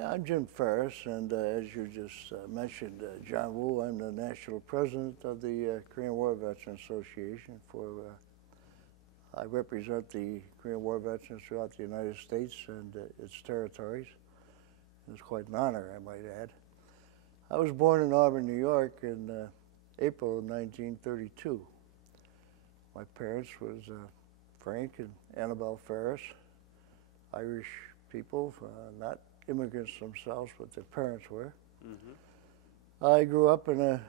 Yeah, I'm Jim Ferris, and as you just mentioned, John Woo, I'm the national president of the Korean War Veterans Association. I represent the Korean War veterans throughout the United States and its territories. It's quite an honor, I might add. I was born in Auburn, New York in April of 1932. My parents was Frank and Annabelle Ferris, Irish people, not immigrants themselves, but their parents were. Mm-hmm. I grew up in a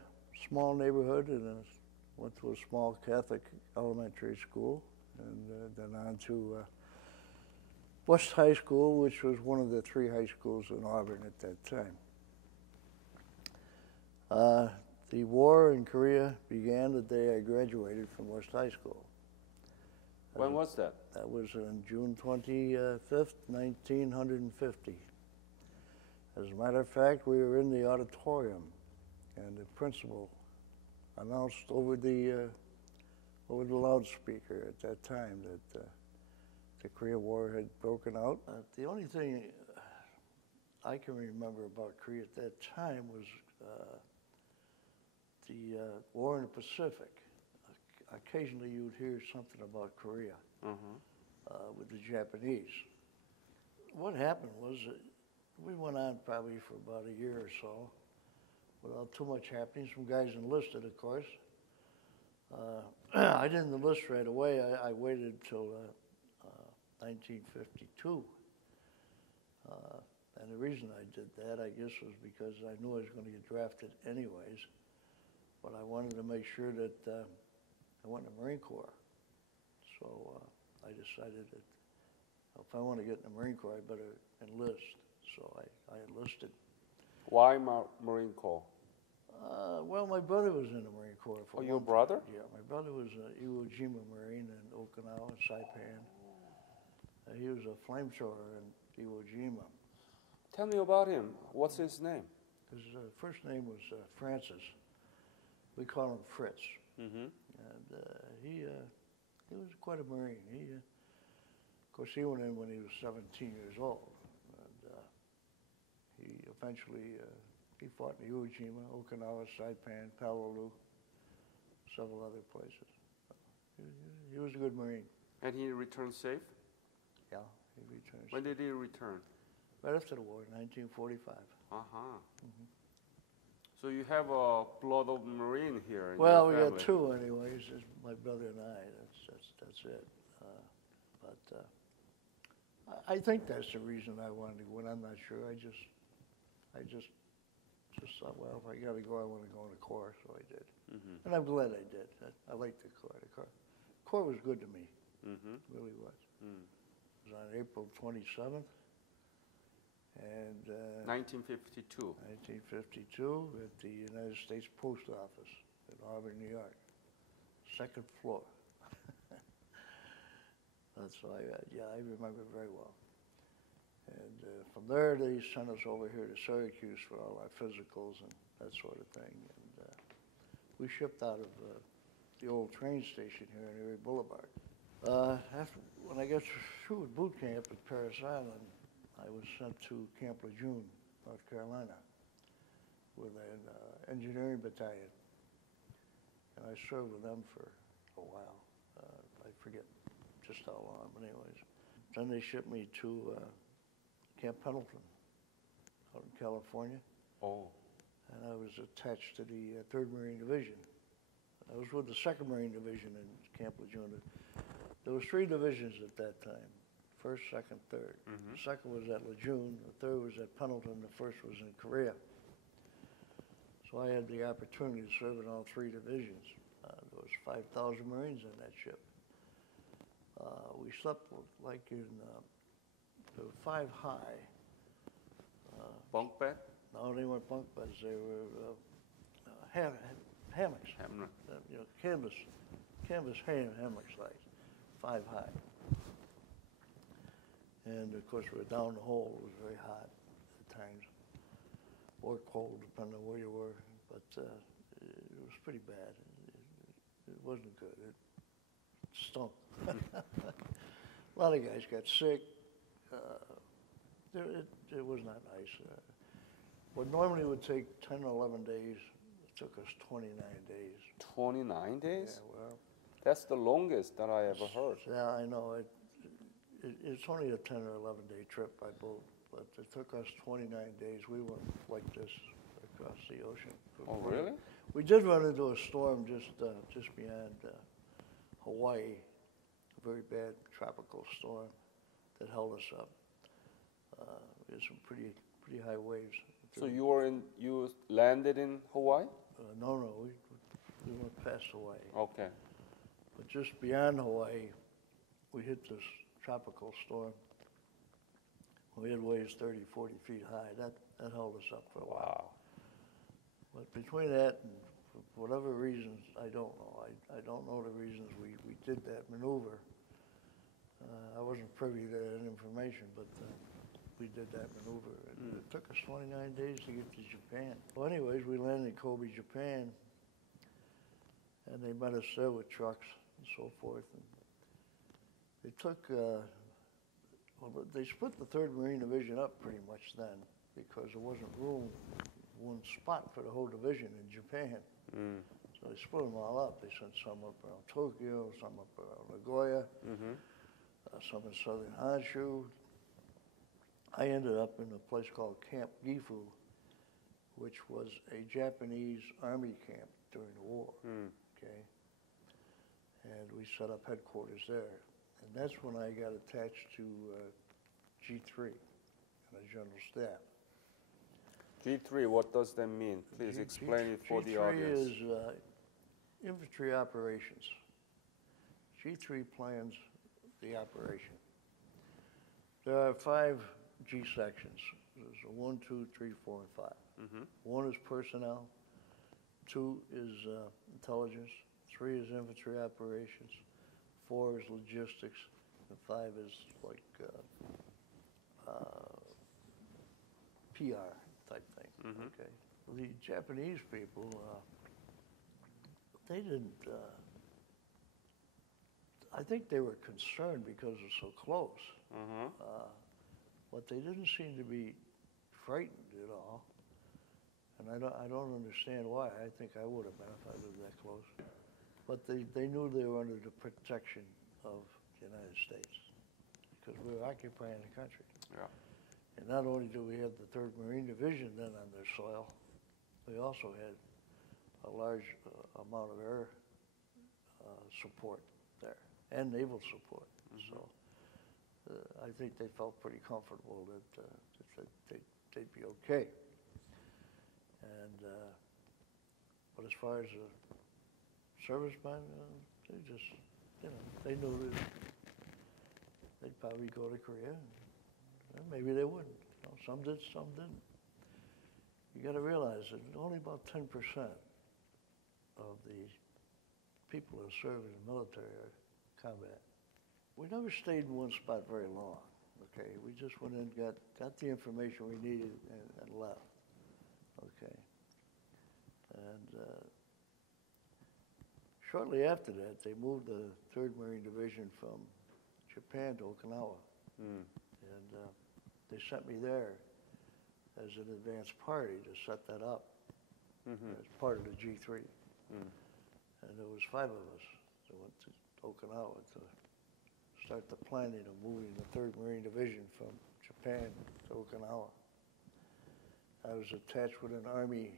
small neighborhood and went to a small Catholic elementary school, and then on to West High School, which was one of the three high schools in Auburn at that time. The war in Korea began the day I graduated from West High School. When was that? That was on June 25th, 1950. As a matter of fact, we were in the auditorium, and the principal announced over the loudspeaker at that time that the Korean War had broken out. The only thing I can remember about Korea at that time was the war in the Pacific. Occasionally you would hear something about Korea with the Japanese. What happened was that we went on probably for about a year or so without too much happening. Some guys enlisted, of course. I didn't enlist right away. I waited until 1952. And the reason I did that, I guess, was because I knew I was going to get drafted anyways. But I wanted to make sure that I went in the Marine Corps. So I decided that if I want to get in the Marine Corps, I better enlist. So I enlisted. Why Marine Corps? Well, my brother was in the Marine Corps. Oh, your brother? Yeah, my brother was an Iwo Jima Marine in Okinawa and Saipan. He was a flamethrower in Iwo Jima. Tell me about him. What's his name? His first name was Francis. We call him Fritz. Mm-hmm. And he was quite a Marine. Of course, he went in when he was 17 years old. And he eventually he fought in Iwo Jima, Okinawa, Saipan, Palau, several other places. He was a good Marine. And he returned safe? Yeah, he returned. When did he return? Right after the war, 1945. Uh-huh. Mm-hmm. So you have a blood of Marine here in well, your we family. got two anyways, my brother and I. That's it. But I think that's the reason I wanted to go in. I'm not sure. I just thought, well, if I got to go, I want to go in the Corps, so I did. Mm-hmm. And I'm glad I did. I liked the Corps. The Corps was good to me. Mm-hmm. It really was. Mm. It was on April 27th. And 1952. 1952 at the United States Post Office in Auburn, New York, second floor. That's why, I remember very well. And from there, they sent us over here to Syracuse for all our physicals and that sort of thing. And we shipped out of the old train station here on Erie Boulevard. When I got through with boot camp at Paris Island, I was sent to Camp Lejeune, North Carolina, with an engineering battalion. And I served with them for a while. I forget just how long, but anyways. Then they shipped me to Camp Pendleton out in California. Oh. And I was attached to the 3rd Marine Division. I was with the 2nd Marine Division in Camp Lejeune. There was 3 divisions at that time. 1st, 2nd, 3rd. Mm-hmm. The 2nd was at Lejeune, the 3rd was at Pendleton, the 1st was in Korea. So I had the opportunity to serve in all 3 divisions. There was 5,000 Marines in that ship. We slept like in, there were 5 high. Bunk bed? No, they weren't bunk beds, they were hammocks. Canvas hammocks like 5 high. And of course, we were down the hole. It was very hot at times, or cold, depending on where you were. But it was pretty bad. It wasn't good. It stunk. A lot of guys got sick. It was not nice. What normally would take 10 or 11 days, it took us 29 days. 29 days? Yeah, well, That's the longest that I ever heard. yeah, I know. It's only a 10 or 11 day trip by boat, but it took us 29 days. We went like this across the ocean. Oh, really? We did run into a storm just beyond Hawaii, a very bad tropical storm that held us up. We had some pretty high waves. So you landed in Hawaii? No, we went past Hawaii. Okay. But just beyond Hawaii, we hit this tropical storm. We had waves 30, 40 feet high. That held us up for a while. Wow. But between that and for whatever reasons, I don't know. I don't know the reasons we did that maneuver. I wasn't privy to that information, but we did that maneuver. It took us 29 days to get to Japan. Well, anyways, we landed in Kobe, Japan, and they met us there with trucks and so forth. And they took, they split the 3rd Marine Division up pretty much then because there wasn't room, one spot for the whole division in Japan. So they split them all up. They sent some up around Tokyo, some up around Nagoya, some in southern Honshu. I ended up in a place called Camp Gifu, which was a Japanese army camp during the war, okay? And we set up headquarters there. And that's when I got attached to G3 and the General Staff. G3, what does that mean? Please explain it for the audience. G3 is infantry operations. G3 plans the operation. There are 5 G sections. There's a 1, 2, 3, 4, and 5. 1 is personnel, 2 is intelligence, 3 is infantry operations, 4 is logistics, and 5 is like PR type thing. Okay. Well, the Japanese people, they didn't. I think they were concerned because it's so close. But they didn't seem to be frightened at all. And I don't understand why. I think I would have been if I lived that close. But they knew they were under the protection of the United States because we were occupying the country. Yeah. And not only do we have the 3rd Marine Division then on their soil, we also had a large amount of air support there and naval support. So I think they felt pretty comfortable that they'd be okay. And but as far as the servicemen, they just, they knew that they'd probably go to Korea. And maybe they wouldn't. Some did, some didn't. You got to realize that only about 10% of the people who serve in the military are combat. We never stayed in one spot very long, okay? We just went in, got the information we needed and left, okay? And shortly after that, they moved the 3rd Marine Division from Japan to Okinawa. And they sent me there as an advance party to set that up as part of the G3. And there was 5 of us that went to Okinawa to start the planning of moving the 3rd Marine Division from Japan to Okinawa. I was attached with an Army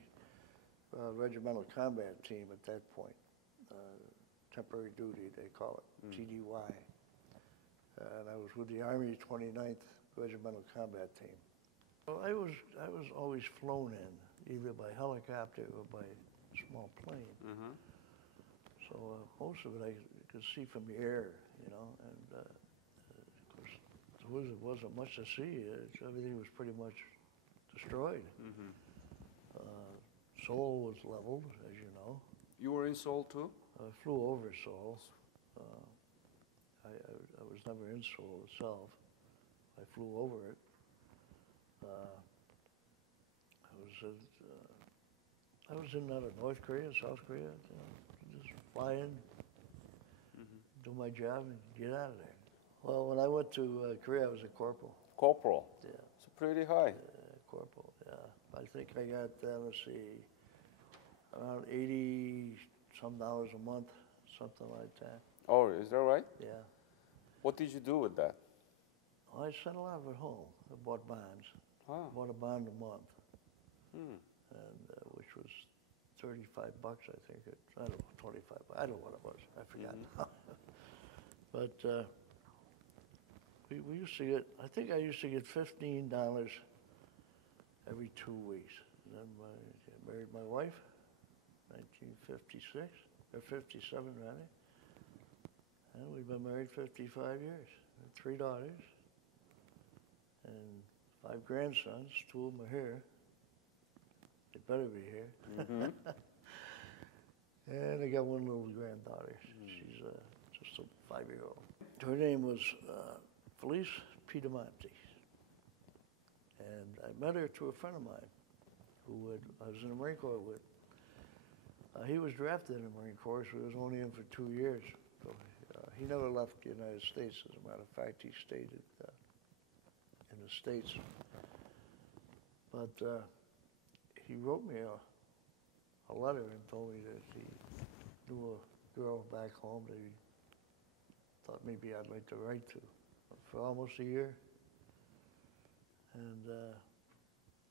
regimental combat team at that point, temporary duty they call it, TDY. And I was with the Army 29th Regimental Combat Team. So I was always flown in, either by helicopter or by small plane. So most of it I could see from the air, and of course there wasn't much to see. Everything was pretty much destroyed. Seoul was leveled, as you know. You were in Seoul too? I flew over Seoul. I was never in Seoul itself. I flew over it. I was in North Korea, South Korea, just fly in, do my job, and get out of there. Well, when I went to Korea, I was a corporal. Corporal? Yeah. So pretty high. Corporal, yeah. I think I got, let's see, around 80 some dollars a month, something like that. Oh, is that right? Yeah. What did you do with that? Well, I sent a lot of it home. I bought bonds. Ah. Bought a bond a month, Hmm. and which was $35, I think. I don't know, 25. I don't know what it was. I forgot now. But we used to get. I think I used to get $15 every 2 weeks. And then I married my wife, 1956 or 57 rather, and we've been married 55 years. We have 3 daughters and 5 grandsons. 2 of them are here. They better be here. Mm-hmm. And I got 1 little granddaughter. She's just a 5-year-old. Her name was Felice Piedemonte. And I met her through a friend of mine who I was in the Marine Corps with. He was drafted in the Marine Corps, so he was only in for 2 years. So he never left the United States. As a matter of fact, he stayed in the States. But he wrote me a letter and told me that he knew a girl back home that he thought maybe I'd like to write to for almost a year. And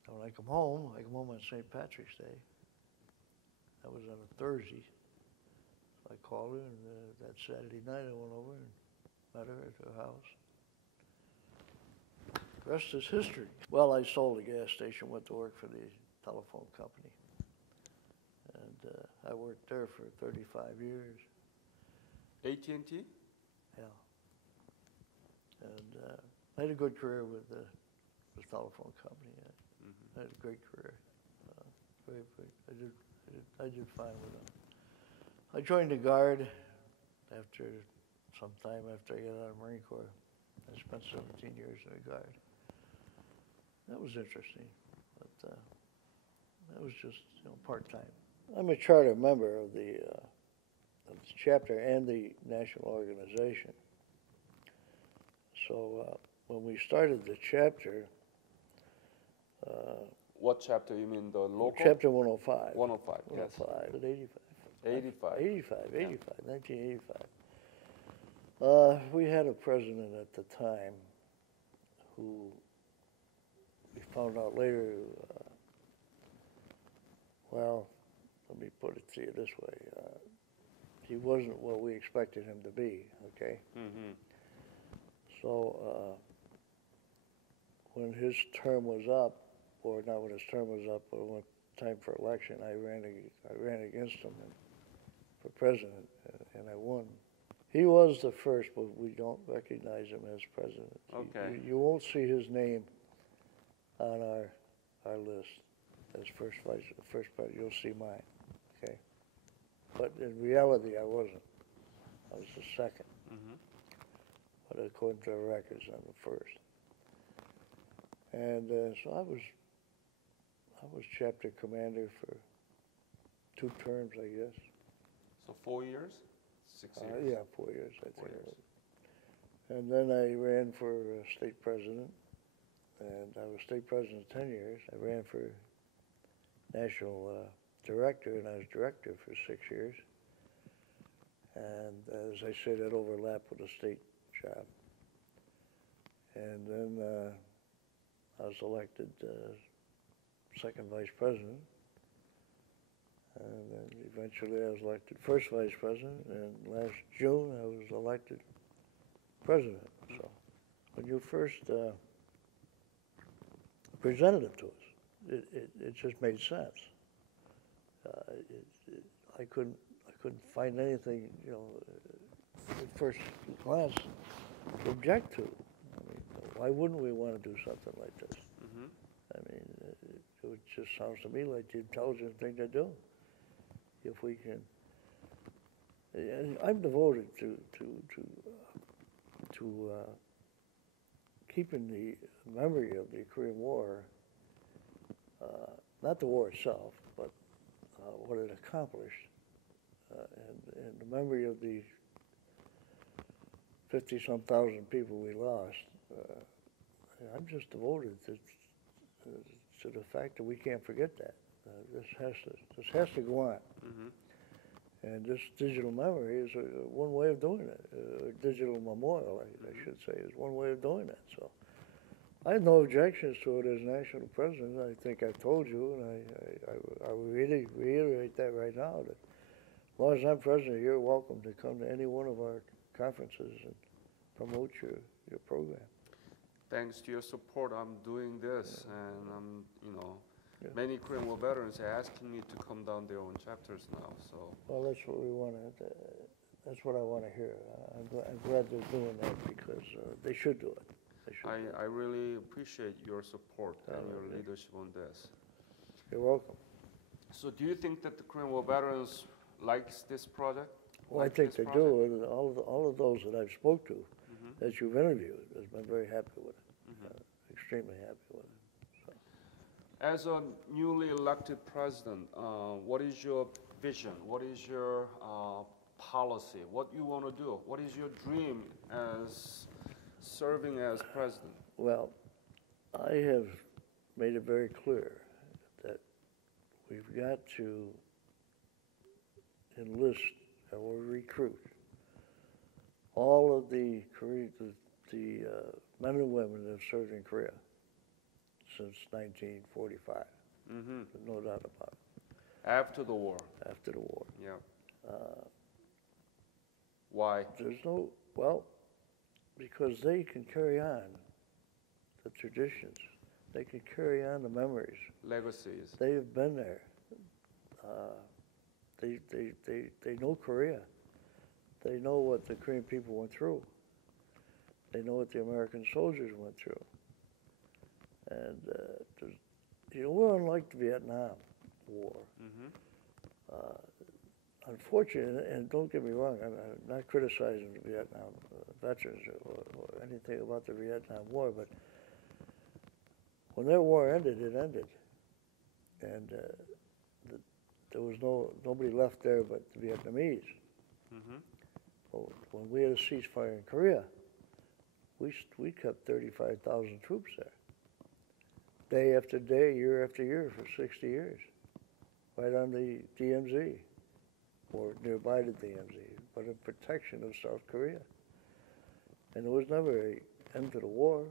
when I come home on St. Patrick's Day. That was on a Thursday. So I called her, and that Saturday night I went over and met her at her house. The rest is history. Well, I sold the gas station, went to work for the telephone company. And I worked there for 35 years. AT&T? Yeah. And I had a good career with the telephone company. I had a great career. I did fine with them. I joined the Guard after some time after I got out of the Marine Corps. I spent 17 years in the Guard. That was interesting, but that was just part-time. I'm a charter member of the chapter and the national organization. So when we started the chapter, what chapter? You mean the local? Chapter 105. 105, yes. 105, at 85. 85. 1985. We had a president at the time who we found out later, well, let me put it to you this way. He wasn't what we expected him to be, okay? Mm-hmm. So when his term was up, or not when his term was up, but when time for election, I ran against him for president, and I won. He was the first, but we don't recognize him as president. Okay. You won't see his name on our list as first president. You'll see mine, okay? But in reality, I wasn't. I was the second. Mm-hmm. But according to the records, I'm the first. And so I was chapter commander for 2 terms, I guess. So 4 years? 6 years? Yeah, 4 years, I 4 think. years. And then I ran for state president, and I was state president 10 years. I ran for national director, and I was director for 6 years. And as I say, that overlapped with the state job. And then I was elected second vice president, and then eventually I was elected first vice president, and last June I was elected president. So when you first presented it to us, it just made sense. I couldn't find anything, at first glance to object to. I mean, why wouldn't we want to do something like this? Mm-hmm. I mean, it just sounds to me like the intelligent thing to do. If we can, and I'm devoted to keeping the memory of the Korean War, not the war itself, but what it accomplished, and the memory of the 50-some thousand people we lost. I'm just devoted to to the fact that we can't forget that. This has to go on. Mm-hmm. And this digital memory is one way of doing it. Digital memorial, I should say, is one way of doing it. So I have no objections to it as national president. I think I've told you, and I really reiterate that right now, that as long as I'm president, you're welcome to come to any one of our conferences and promote your program. Thanks to your support, I'm doing this, and I'm, Yeah. many Korean War veterans are asking me to come down their own chapters now. So, Well, that's what we want to. That's what I want to hear. I'm glad they're doing that because they should do it. They should. I really appreciate your support and your yeah. leadership on this. You're welcome. So, do you think that the Korean War veterans likes this project? Well, Like I think this they project? do. And all of those that I've spoke to, that you've interviewed, has been very happy with it. Extremely happy with it. As a newly elected president, what is your vision? What is your policy? What you want to do? What is your dream as serving as president? Well, I have made it very clear that we've got to enlist or recruit all of the men and women that have served in Korea since 1945. Mm-hmm. No doubt about it. After the war. After the war. Yeah. Why? Because they can carry on the traditions. They can carry on the memories. Legacies. They have been there. They know Korea. They know what the Korean people went through. They know what the American soldiers went through. And, we're unlike the Vietnam War. Mm-hmm. Unfortunately, and don't get me wrong, I'm not criticizing the Vietnam veterans or anything about the Vietnam War, but when that war ended, it ended. And there was nobody left there but the Vietnamese. Mm-hmm. Well, when we had a ceasefire in Korea, we kept 35,000 troops there. Day after day, year after year for 60 years, right on the DMZ, or nearby the DMZ, but in protection of South Korea. And there was never an end to the war.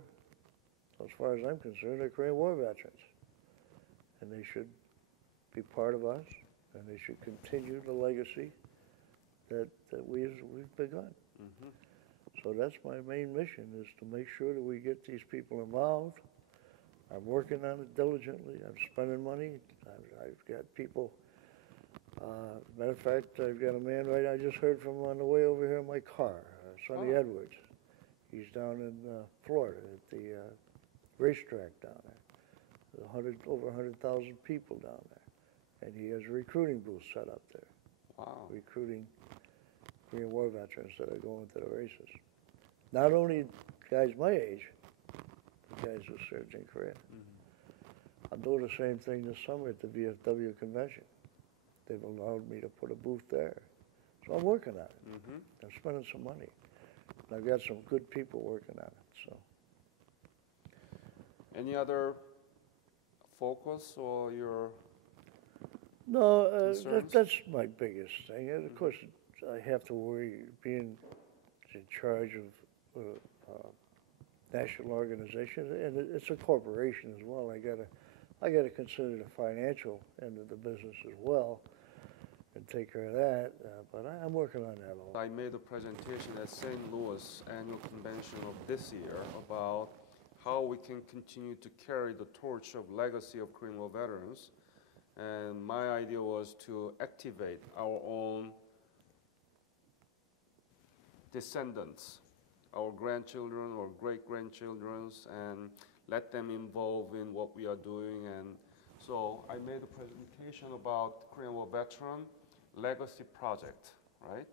As far as I'm concerned, they're Korean War veterans. And they should be part of us, and they should continue the legacy that we've begun. Mm-hmm. So that's my main mission, is to make sure that we get these people involved. I'm working on it diligently. I'm spending money. I've got people. Matter of fact, I've got a man I just heard from on the way over here in my car, Sonny Edwards. He's down in Florida at the racetrack down there. Over 100,000 people down there. And he has a recruiting booth set up there. Wow. Recruiting Korean War veterans that are going to the races. Not only guys my age, but guys who served in Korea. Mm-hmm. I'm doing the same thing this summer at the VFW convention. They've allowed me to put a booth there. So I'm working on it. Mm-hmm. I'm spending some money. And I've got some good people working on it. So. Any other focus or your No, concerns? that's my biggest thing. And of course, I have to worry being in charge of national organization, and it's a corporation as well. I gotta consider the financial end of the business as well, and take care of that. But I'm working on that all. I made a presentation at St. Louis annual convention of this year about how we can continue to carry the torch of legacy of Korean War veterans. And my idea was to activate our own descendants, our grandchildren or great-grandchildren, and let them involve in what we are doing. And so I made a presentation about Korean War veteran legacy project, right?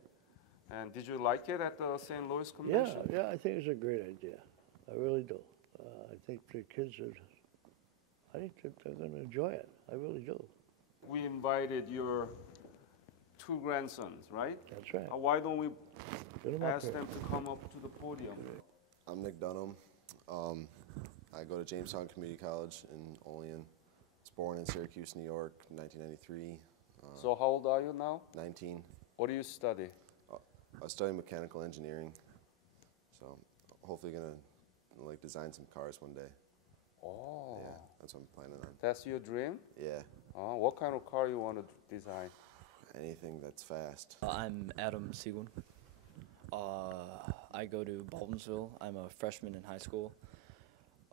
And did you like it at the St. Louis convention? Yeah, I think it's a great idea. I really do. I think the kids I think that they're going to enjoy it. I really do. We invited your 2 grandsons, right? That's right. Why don't we Get 'em up ask here. them to come up to the podium? I'm Nick Dunham. I go to Jamestown Community College in Olean. I was born in Syracuse, New York, 1993. So how old are you now? 19. What do you study? I was studying mechanical engineering, so hopefully gonna like design some cars one day. Oh, Yeah, that's what I'm planning on. that's your dream? Yeah, Oh, what kind of car you want to design? anything that's fast. I'm Adam Segun. I go to Baldwinsville. I'm a freshman in high school.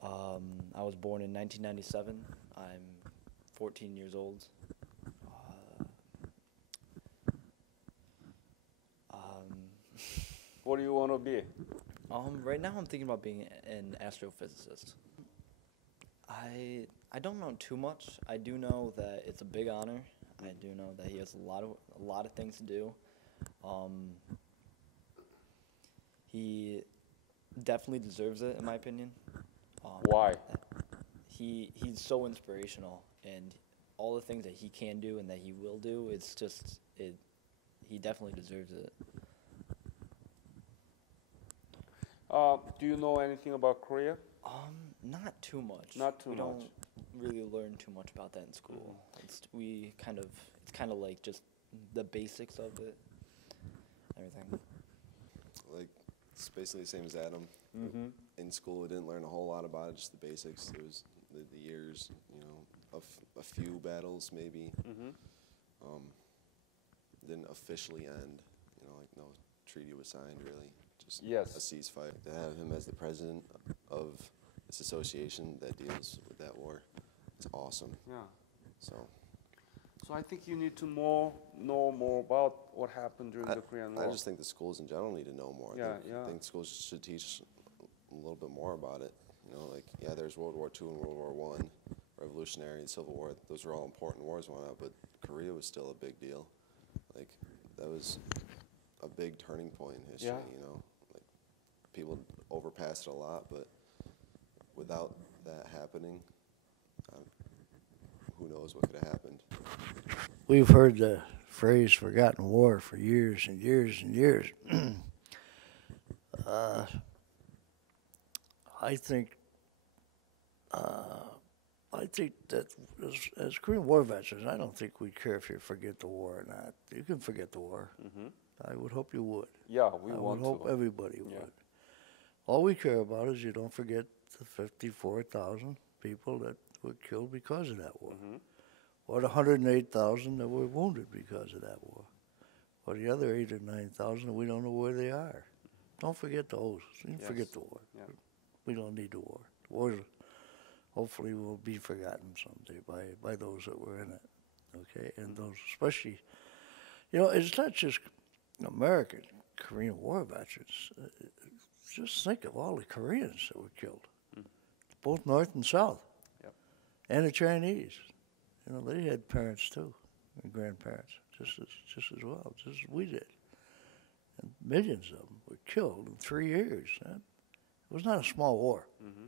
I was born in 1997. I'm 14 years old. What do you want to be? Right now I'm thinking about being an astrophysicist. I don't know too much. I do know that it's a big honor. I do know that he has a lot of things to do. He definitely deserves it, in my opinion. Why? He's so inspirational, and all the things that he can do and that he will do, he definitely deserves it. Do you know anything about Korea? Not too much. Not too we much. don't really learn too much about that in school. It's kind of like just the basics of it, everything. Like, it's basically the same as Adam. Mm-hmm. In school, we didn't learn a whole lot about it, just the basics. It was the years, a few battles maybe. Mm-hmm. Didn't officially end, like no treaty was signed really. Just Yes. a ceasefire. To have him as the president of this association that deals with that war, it's awesome. Yeah. So So I think you need to know more about what happened during the Korean War. I just think the schools in general need to know more. I think schools should teach a little bit more about it. There's World War II and World War I, Revolutionary, and Civil War. Those were all important wars and whatnot, but Korea was still a big deal. Like, that was a big turning point in history, Yeah. Like, people overpassed it a lot, but without that happening, who knows what could have happened. We've heard the phrase "forgotten war" for years and years and years. I think that as Korean War veterans, I don't think we care if you forget the war or not. You can forget the war. Mm-hmm. I would hope you would. Yeah, we I want would hope to. everybody Yeah. would. All we care about is you don't forget the 54,000 people that were killed because of that war, Mm-hmm. or the 108,000 that were wounded because of that war, or the other 8 or 9,000 we don't know where they are. Don't forget those. You can Yes. forget the war. Yeah. We don't need the war. The war hopefully will be forgotten someday by those that were in it. Okay, and those especially, it's not just American Korean War veterans. Just think of all the Koreans that were killed, both North and South, Yep. and the Chinese. They had parents too, and grandparents, just as well, just as we did. And millions of them were killed in 3 years. It was not a small war. Mm-hmm.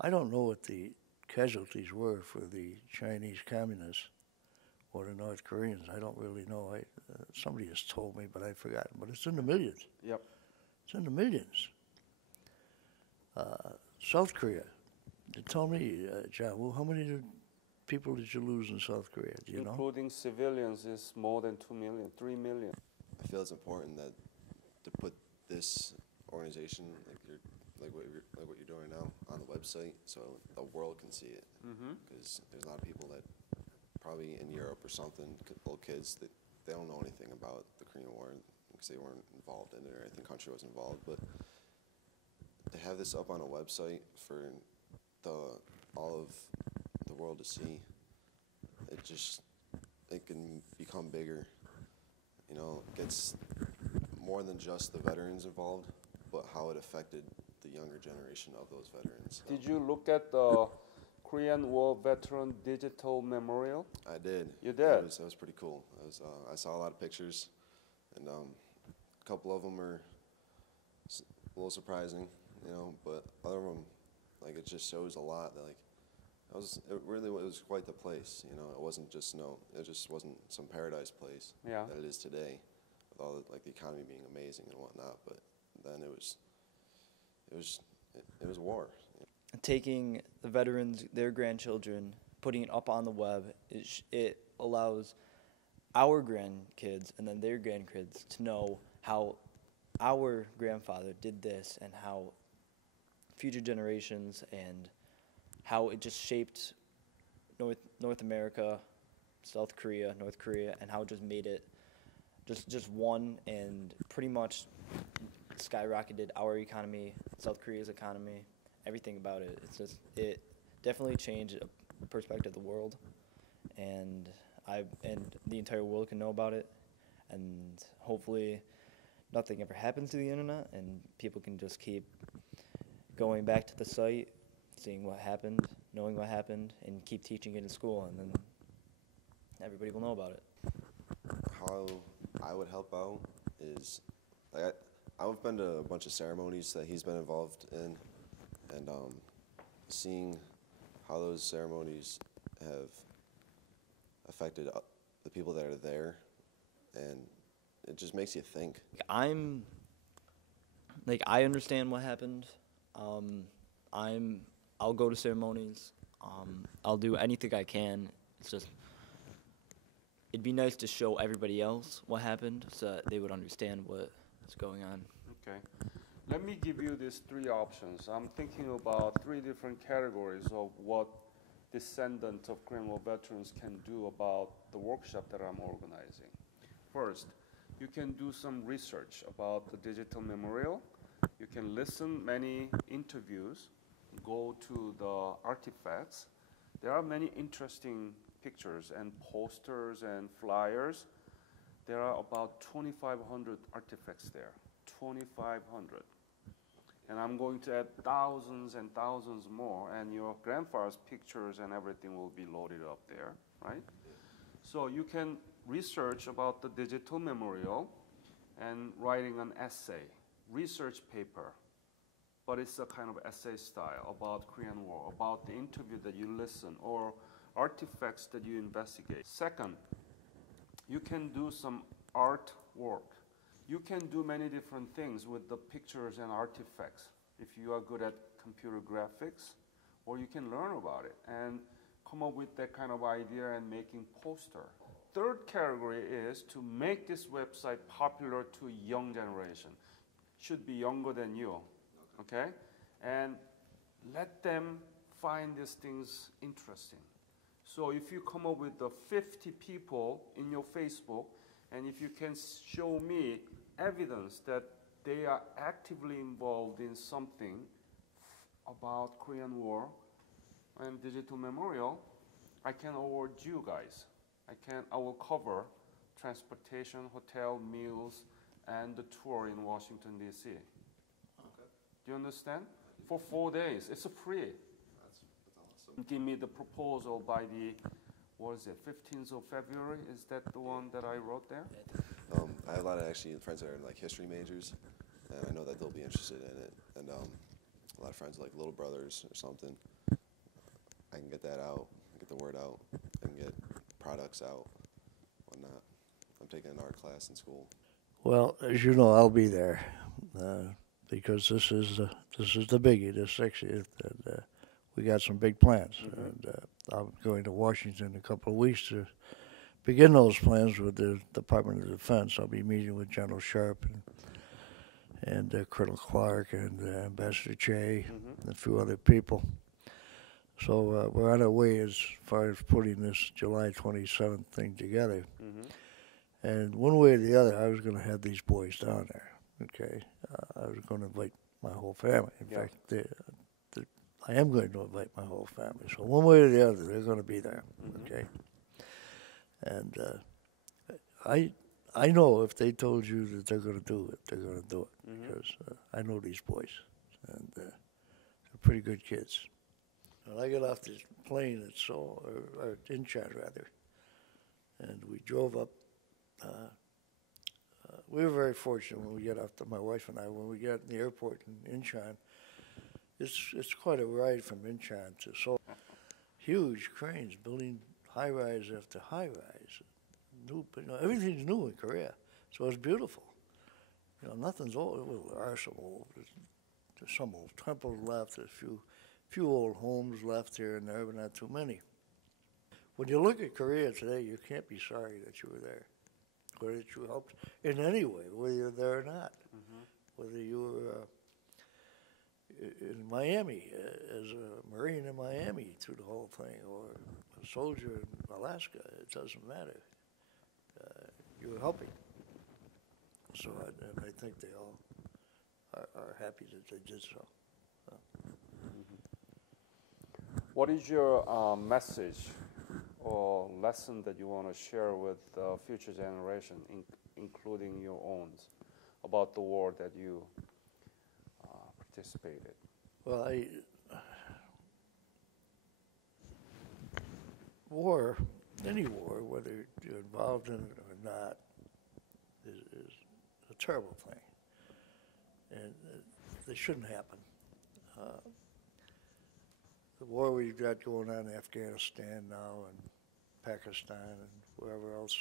I don't know what the casualties were for the Chinese communists or the North Koreans. I don't really know. Somebody has told me, but I've forgotten. But it's in the millions. Yep. It's in the millions. South Korea. Tell me, John, how many people did you lose in South Korea? Do you know? Including civilians is more than 2 million, 3 million. I feel it's important that to put this organization, like what you're doing now, on the website, so the world can see it. Mm-hmm. Because there's a lot of people that probably in Europe or something, little kids, that they don't know anything about the Korean War because they weren't involved in it, or the country wasn't involved. But to have this up on a website for all of the world to see, it can become bigger. It gets more than just the veterans involved, but how it affected the younger generation of those veterans. Did you look at the Korean War Veteran Digital Memorial? I did. You did? That was pretty cool. I saw a lot of pictures, and a couple of them are a little surprising, but other of them, it just shows a lot. That, it was quite the place. It wasn't just it just wasn't some paradise place Yeah. that it is today, with all the economy being amazing and whatnot. But then it was war. taking the veterans, their grandchildren, putting it up on the web, it allows our grandkids and then their grandkids to know how our grandfather did this and how future generations and how it just shaped North America, South Korea, North Korea, and how it just made it just one and pretty much skyrocketed our economy, South Korea's economy, everything about it. It definitely changed a perspective of the world, and the entire world can know about it, and hopefully nothing ever happens to the internet, and people can just keep going back to the site, seeing what happened, knowing what happened, and keep teaching it in school, and then everybody will know about it. How I would help out is, like, I've been to a bunch of ceremonies that he's been involved in, and seeing how those ceremonies have affected the people that are there, and it just makes you think. I understand what happened. I'll go to ceremonies. I'll do anything I can. It's just, it'd be nice to show everybody else what happened so that they would understand what's going on. Okay. Let me give you these three options. I'm thinking about three different categories of what descendants of Korean War veterans can do about the workshop that I'm organizing. First, you can do some research about the digital memorial. You can listen many interviews, go to the artifacts. There are many interesting pictures and posters and flyers. There are about 2,500 artifacts there, 2,500. And I'm going to add thousands and thousands more, and your grandfather's pictures and everything will be loaded up there, right? So you can research about the digital memorial and writing an essay, research paper, but it's a kind of essay style about Korean War, about the interview that you listen or artifacts that you investigate. Second, you can do some artwork. You can do many different things with the pictures and artifacts if you are good at computer graphics, or you can learn about it and come up with that kind of idea and making poster. Third category is to make this website popular to young generation. Should be younger than you, okay? And let them find these things interesting. So if you come up with the 50 people in your Facebook, and if you can show me evidence that they are actively involved in something about Korean War and digital memorial, I can award you guys. I will cover transportation, hotel, meals, and the tour in Washington, D.C. Okay. Do you understand? For 4 days. It's free. That's awesome. Give me the proposal by the, 15th of February? Is that the one that I wrote there? I have a lot of friends that are like history majors, and I know that they'll be interested in it. And a lot of friends like little brothers or something. I can get that out, get the word out, and get products out, whatnot. I'm taking an art class in school. Well, as you know, I'll be there because this is the biggie, the 60th, and we got some big plans. Mm-hmm. And I'm going to Washington in a couple of weeks to begin those plans with the Department of Defense. I'll be meeting with General Sharp and Colonel Clark and Ambassador Che and a few other people. So we're on our way as far as putting this July 27th thing together. Mm-hmm. And one way or the other, I was going to have these boys down there, okay? I was going to invite my whole family. In fact, I am going to invite my whole family. So one way or the other, they're going to be there, okay? And I know if they told you that they're going to do it, they're going to do it, because I know these boys, and they're pretty good kids. When I got off this plane at Seoul, or Incheon rather, and we drove up. We were very fortunate when we got off, my wife and I, when we got in the airport in Incheon. It's quite a ride from Incheon to Seoul. Huge cranes building high-rise after high-rise. Everything's new in Korea, so it's beautiful. Nothing's old. Well, there are some old. There's some old temples left. There's a few few old homes left here and there, but not too many. When you look at Korea today, you can't be sorry that you were there, or that you helped in any way, whether you're there or not. Whether you were in Miami, as a Marine in Miami through the whole thing, or a soldier in Alaska, it doesn't matter. You were helping. So and I think they all are happy that they did so. What is your message or lesson that you want to share with the future generation, including your own, about the war that you participated? Well, war, any war, whether you're involved in it or not, is a terrible thing, and it shouldn't happen. The war we've got going on in Afghanistan now and Pakistan and wherever else,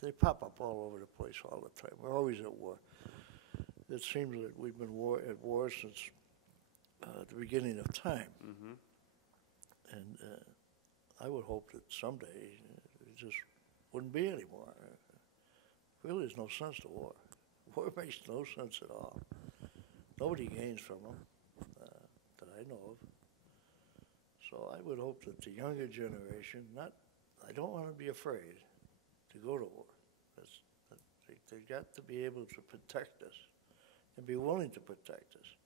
they pop up all over the place all the time. We're always at war. It seems that we've been at war since the beginning of time. And I would hope that someday it just wouldn't be anymore. Really, there's no sense to war. War makes no sense at all. Nobody gains from them that I know of. So I would hope that the younger generation, I don't want to be afraid to go to war. They've got to be able to protect us and be willing to protect us.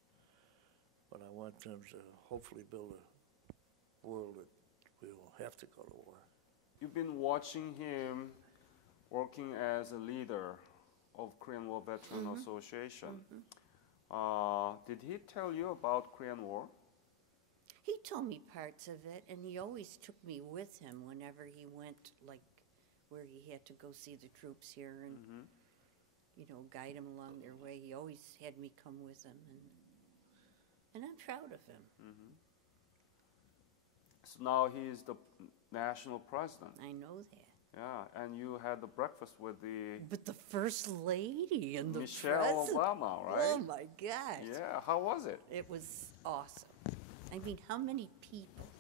But I want them to hopefully build a world that we won't have to go to war. You've been watching him working as a leader of Korean War Veteran Association. Did he tell you about Korean War? He told me parts of it, and he always took me with him whenever he went, like, where he had to go see the troops here and, you know, guide them along their way. He always had me come with him, and I'm proud of him. So now he is the national president. I know that. Yeah, and you had the breakfast with the But the first lady and the Michelle president. Obama, right? Oh my gosh. Yeah, how was it? It was awesome. I mean, how many people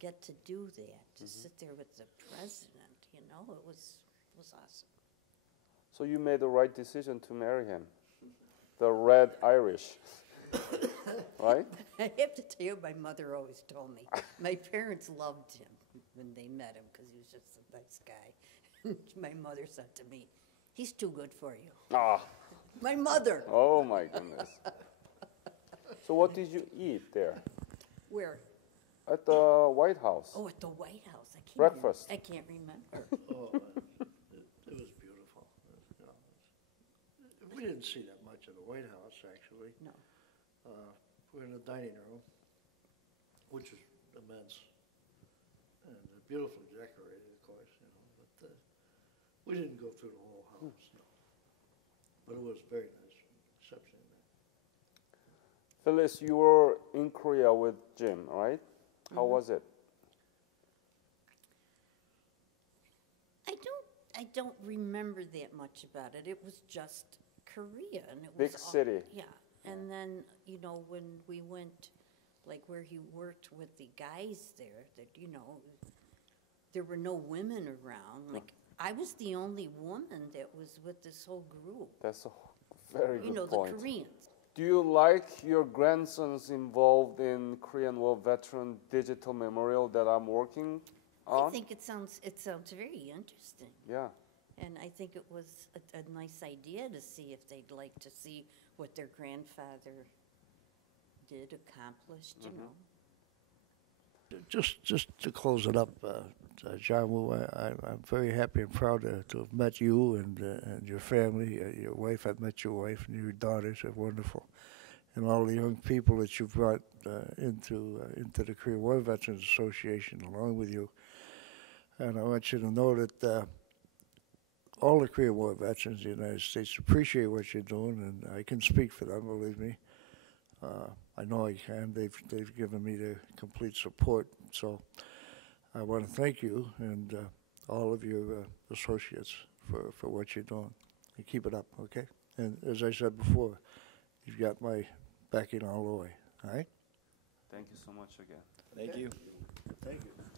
get to do that, to sit there with the president, you know? It was awesome. So you made the right decision to marry him, the Red Irish, right? I have to tell you, my mother always told me. My parents loved him when they met him because he was just a nice guy. My mother said to me, "He's too good for you." Ah, My mother. oh my goodness. So what did you eat there? Where? At the White House. Oh, at the White House. I can't Breakfast. I can't remember. Oh, it was beautiful. We didn't see that much of the White House, actually. No. We're in the dining room, which is immense, and beautifully decorated, of course, you know. But we didn't go through the whole house, no. But it was very nice, exceptionally nice. Phyllis, you were in Korea with Jim, right? How was it? I don't remember that much about it. It was just Korea, and it Big was city. Yeah, and then when we went, like where he worked with the guys there, that there were no women around. Like I was the only woman that was with this whole group. That's a very good point. The Koreans. Do you like your grandsons involved in Korean War Veteran Digital Memorial that I'm working on? I think it sounds very interesting. Yeah. And I think it was a nice idea to see if they'd like to see what their grandfather did, accomplished, you know. Just to close it up, John Woo, I'm very happy and proud to have met you and your family, your wife. I've met your wife and your daughters. They're wonderful, and all the young people that you brought into the Korean War Veterans Association along with you. And I want you to know that all the Korean War veterans in the United States appreciate what you're doing, and I can speak for them, believe me. I know I can. They've given me their complete support. So I want to thank you and all of your associates for what you're doing. And keep it up, okay? And as I said before, you've got my backing all the way, all right? Thank you so much again. Thank Okay. you. Thank you.